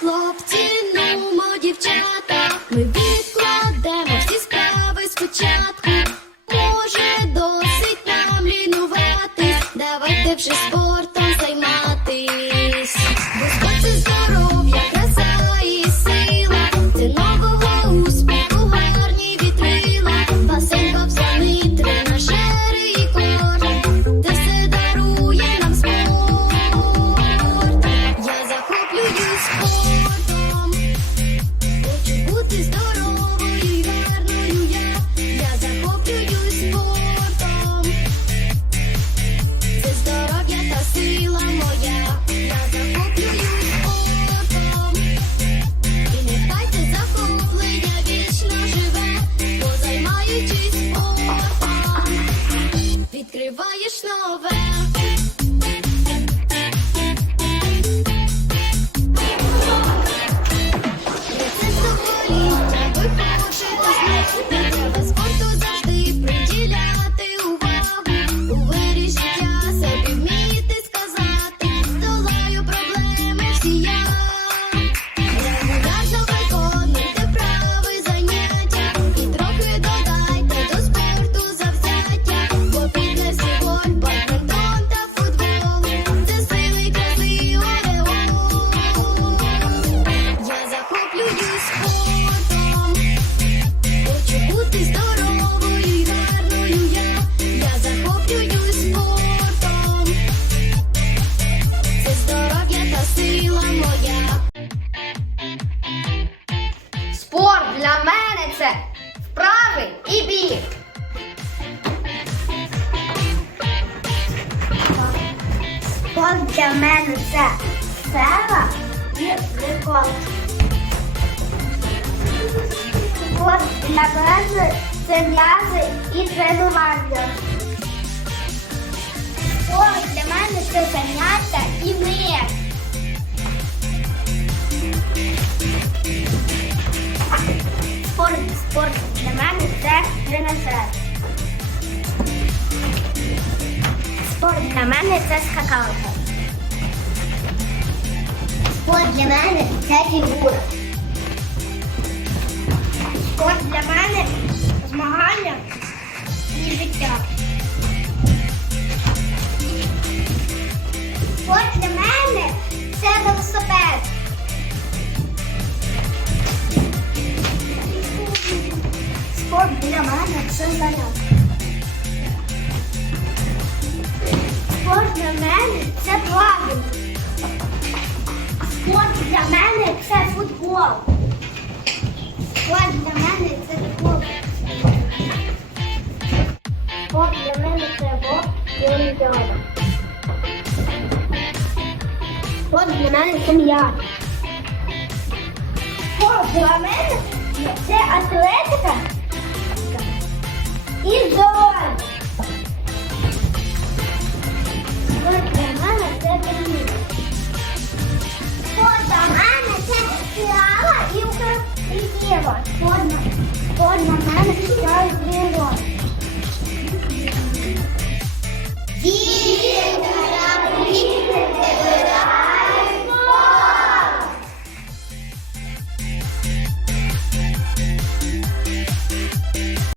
хлопці, нумо, дівчата. Ми відкладемо всі справи спочатку. Може, досить нам лінуватись. Давайте вже спортом cheese. Для мене це вправи і біг. Спорт для мене це села і прикол. Спорт для мене це м'язи і тренування. Спорт для мене це заняття і мир. Спорт, для мене це тренажер. Спорт для мене це скакалка. Спорт для мене це фігура. Спорт для мене змагання і життя. Спорт для мене це плавання. Спорт для мене це футбол. Спорт для мене це футбол. Спорт для мене це бокс і олімпіада. Для мене це м'яч. Спорт для мене це атлетика і здоров'я. Спорт для мене це теніс. Спорт для мене це звірок.